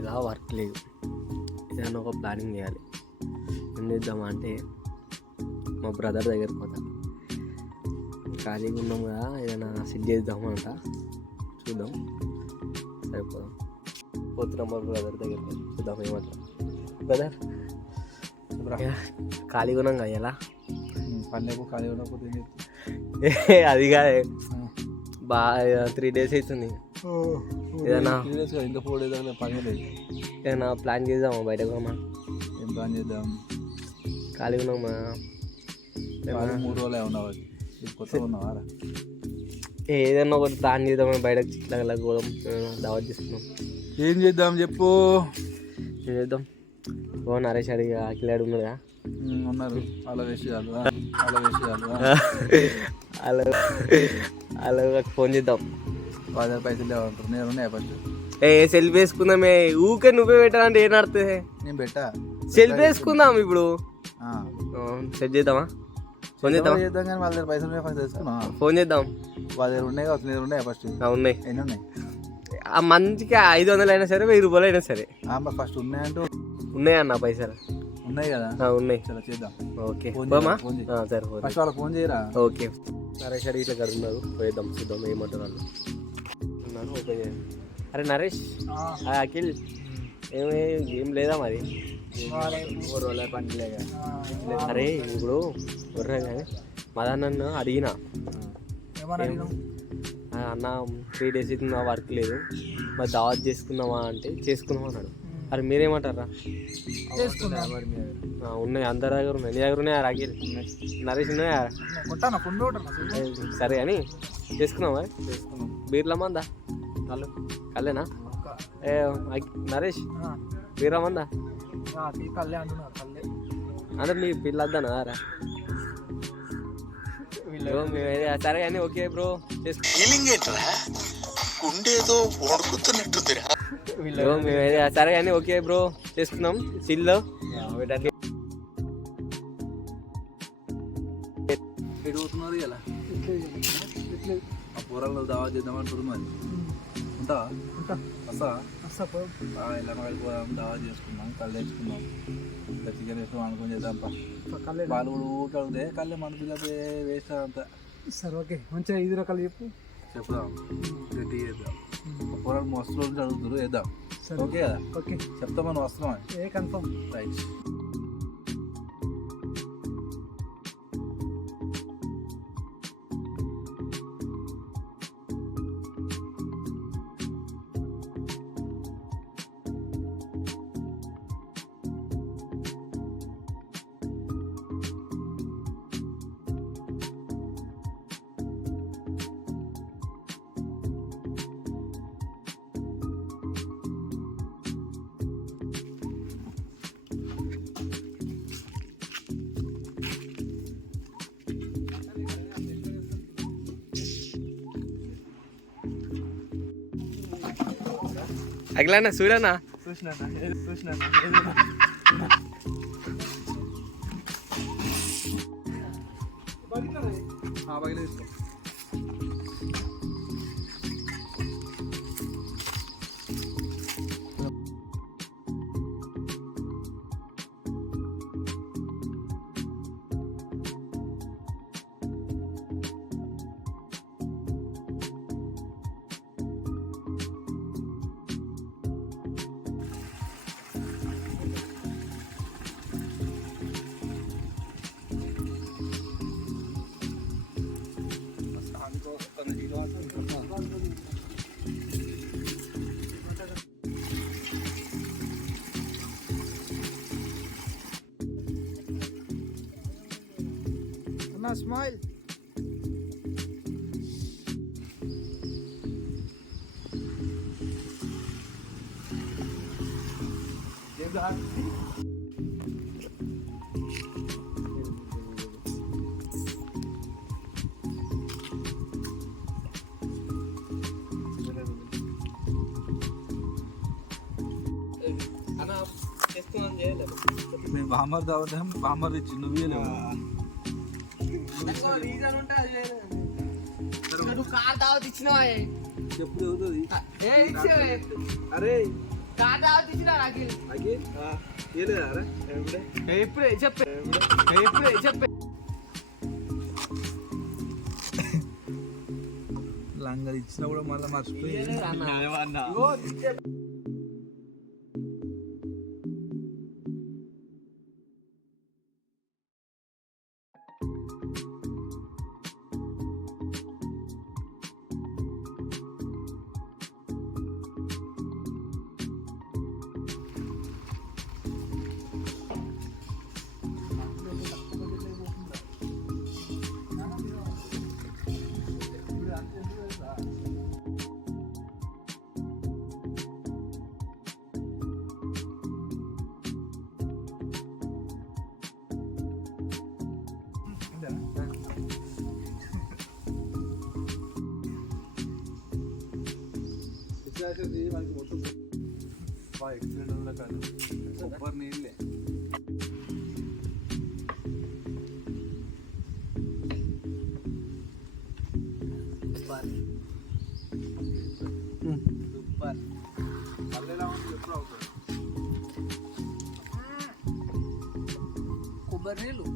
ఎలా వర్క్ లేదు, ఏదైనా ఒక ప్లానింగ్ చేయాలి. ఏం చేద్దామా అంటే మా బ్రదర్ దగ్గరికి పోతా. ఖాళీగా ఉన్నాం కదా, ఏదైనా సెట్ చేద్దామంట. చూద్దాం, సరిపోదాం. పోతున్నాం మా బ్రదర్ దగ్గరికి, చూద్దాం ఏమంటారు. బ్రదర్ ఖాళీగా ఉన్నాం కదా, ఎలా పండగ ఖాళీ ఉండకపోతే అది కాదే, బాగా 3 days అవుతుంది. ఏదైనా ఇంకా 4 days పని లేదు. ఏదైనా ప్లాన్ చేద్దామా, బయటకు పోమా? ఏం ప్లాన్ చేద్దాం? ఖాళీగా ఉన్నామా? 3 రోజులు ఉన్నావు, కొత్తగా ఉన్నావా? ఏదైనా ఒకటి ప్లాన్ చేద్దామా, బయటకు చిట్లా పోదాం, దావత్ చేసుకుందాం. ఏం చేద్దాం చెప్పు? ఏం చేద్దాం? ఓ నరేష్ అడిగి అఖిలాడు ఉన్నాడుగా, ఉన్నారు. అలా వేసి అలా ఫోన్ చేద్దాం. వాళ్ళ పైసలు లేవంటారు, నేను ఉన్నాయి ఫస్ట్. సెల్ఫీ వేసుకుందామే, ఊకే నువ్వే పెట్టాలంటే ఏం నడుతుంది? నేను పెట్టా, సెల్ఫీ వేసుకుందాం. ఇప్పుడు సెట్ చేద్దామా? ఫోన్ చేద్దాం కానీ వాళ్ళ దగ్గర పైసలు ఉన్నాయి, ఫస్ట్ తెలుసుకున్నా. ఫోన్ చేద్దాం. వాళ్ళ దగ్గర ఉన్నాయి కావచ్చు, నేను ఉన్నాయి ఫస్ట్. ఉన్నాయి. ఎన్ని ఉన్నాయి? ఆ మంచిగా 500 అయినా సరే, 1000 రూపాయలు అయినా సరే. ఫస్ట్ ఉన్నాయంటూ ఉన్నాయన్న పైసలు ఉన్నాయి కదా, ఉన్నాయి. చాలా చేద్దాం. ఓకే, సరే ఫస్ట్ వాళ్ళకి ఫోన్ చేయరా? ఓకే. నరేష్ అడిగి ఇట్లా కడుతున్నారు, పోయేద్దాం, చూద్దాం ఏమంటారు వాళ్ళు. ఉన్నారు, ఓకే చేయండి. అరే నరేష్, అఖిల్, ఏం లేదా మరి? అరే ఇప్పుడు ఎవరైనా కానీ మదన్న అడిగిన, అన్న 3 days అవుతుంది, వర్క్ లేదు, మరి దావత్ చేసుకుందామా అంటే చేసుకుందాం అన్నాడు. అరే మీరేమంటారా? ఉన్నాయి, అందరి దగ్గర ఉన్నాయి. నీ దగ్గర ఉన్నాయా అఖిల్? నరేష్ ఉన్నాయా? సరే అని చేసుకుందామా? బీర్ల మందా కల్లేనా? నరేష్ బీర్ల మందా అంటే మీ పిల్లద్దానా? రా సరే కానీ ఓకే బ్రో, సరే కానీ ఓకే బ్రో, చేసుకుందాం. చిల్లో పెరుగుతున్నారు ఇలా, ఆ పూరల్లో దావా చేద్దామంటారు. మరి ఉంటావా? ఇలా పోదాం, దావా చేసుకుందాం, కళ్ళు తెచ్చుకుందాం, చికెన్ వేసుకున్నాం అనుకుని చేద్దాంపా. వాళ్ళు కూడా ఊరికి అడిగితే కళ్ళే మన పిల్లలు వేస్ట్ అంతా. సరే ఓకే, మంచిగా 5 రకాలు చెప్పుదాం, గట్టి చేద్దాం. పూరలు మస్తు రోజు అడుగుతారు, వేద్దాం. ఓకే కదా? ఓకే చెప్తాం, మనం వస్తున్నాం. కన్ఫర్మ్. రైట్. అఖిలన్నా చూడన్నా, చూసినా స్మైల్. మేము బామర్ తాగుతాం, బామర్ ఇచ్చి నువ్వే లేవు. కార్ దావత్ ఇచ్చినావా? చెప్పు చదువుతుంది అరే అగి ఏలేదా అరే ఇప్పుడే చెప్పే లంగా ఇచ్చినా కూడా మళ్ళీ మర్చిపోయి మనకి మొత్తం బాగా ఎక్స్పీరియన్స్ ఉందా కాదు కొబ్బరి నీళ్ళే సూపర్ మళ్ళీ ఎలా ఉంది ఎప్పుడు అవుతుంది కొబ్బరి నీళ్ళు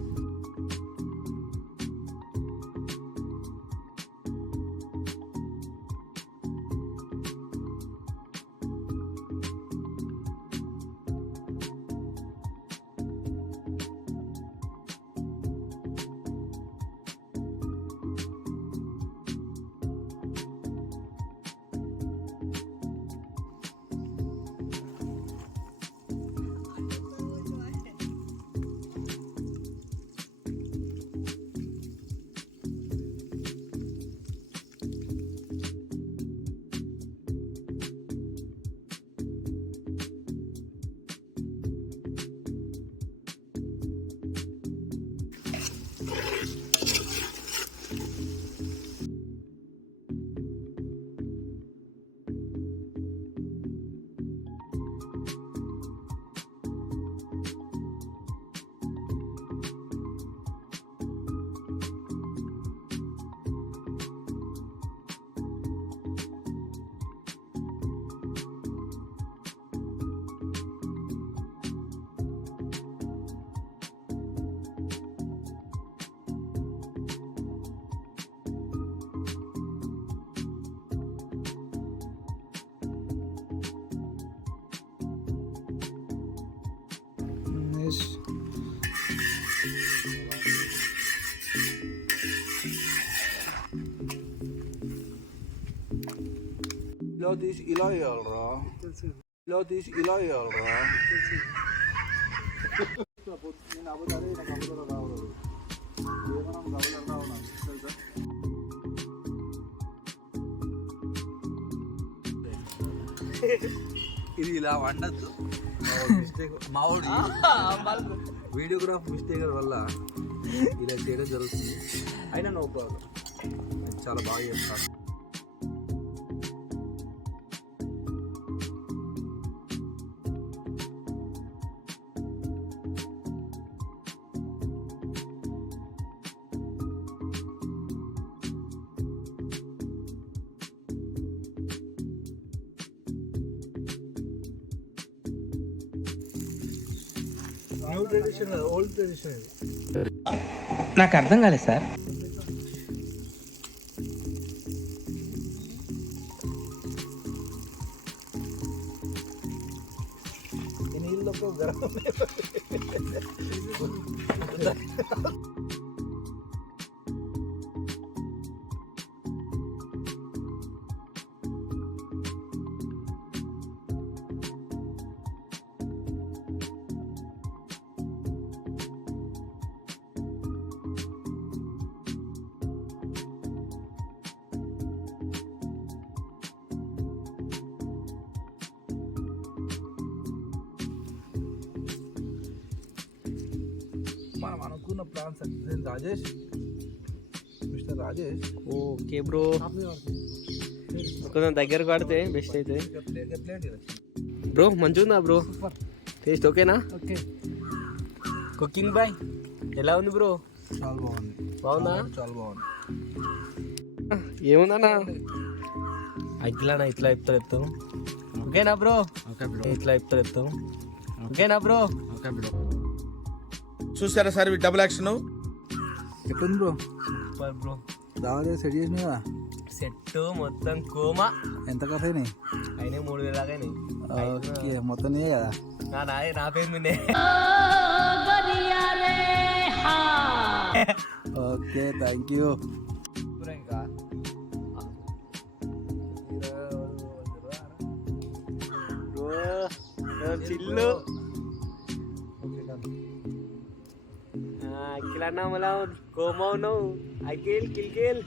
ఇలా తీసి ఇలా వేయాలరా ఇలా తీసి ఇలా వేయాలరా నేను అబద్ధాలే నాకు అబద్ధాలు రావలేదు ఏమన్నా అబద్ధాలు రావునా తెలుసా ఇది ఇలా వండద్దు మిస్టేక్ మావాడి వీడియోగ్రాఫ్ మిస్టేక్ వల్ల ఇలా చేయడం జరుగుతుంది అయినా నో ప్రాబ్లం చాలా బాగా చేస్తాను న్యూ ట్రెడిషన్ ఓల్డ్ ట్రెడిషన్ ఇది నాకు అర్థం కాలేదు సార్ నీళ్ళకు గరం మనం అనుకున్న plan success Rajesh mister Rajesh okay bro కొంచెం దగ్గర పడితే బెస్ట్ అయితే బ్రో మంచిగా ఉందా బ్రో టేస్ట్ ఓకేనా ఓకే కుకింగ్ బాయ్ ఎలా ఉంది బ్రో చాలా బాగుంది బాగుందా చాలా బాగుంది ఏముందన్నా అఖిలనా ఇట్లా చెప్తావు ఓకేనా బ్రో? Okay bro. ఇట్లా చెప్తావు ఓకేనా బ్రో? Okay bro. చూసారా సార్ ఈ డబుల్ యాక్షన్? ఎట్లుంది బ్రో? Super bro. దావా సెట్ చేసినా కదా, సెట్ మొత్తం కోమా ఎంత కథ అయినాయి? అయినా 3,000 దాకా అయినాయి. ఓకే, మొత్తం నీయే కదా. నా పేరు మీదే. Okay, thank you. ఇంకా చిల్లు అఖిల్ అన్న మళ్ళా కోమా ఉన్నావు. అఖిల్ కిల్కిల్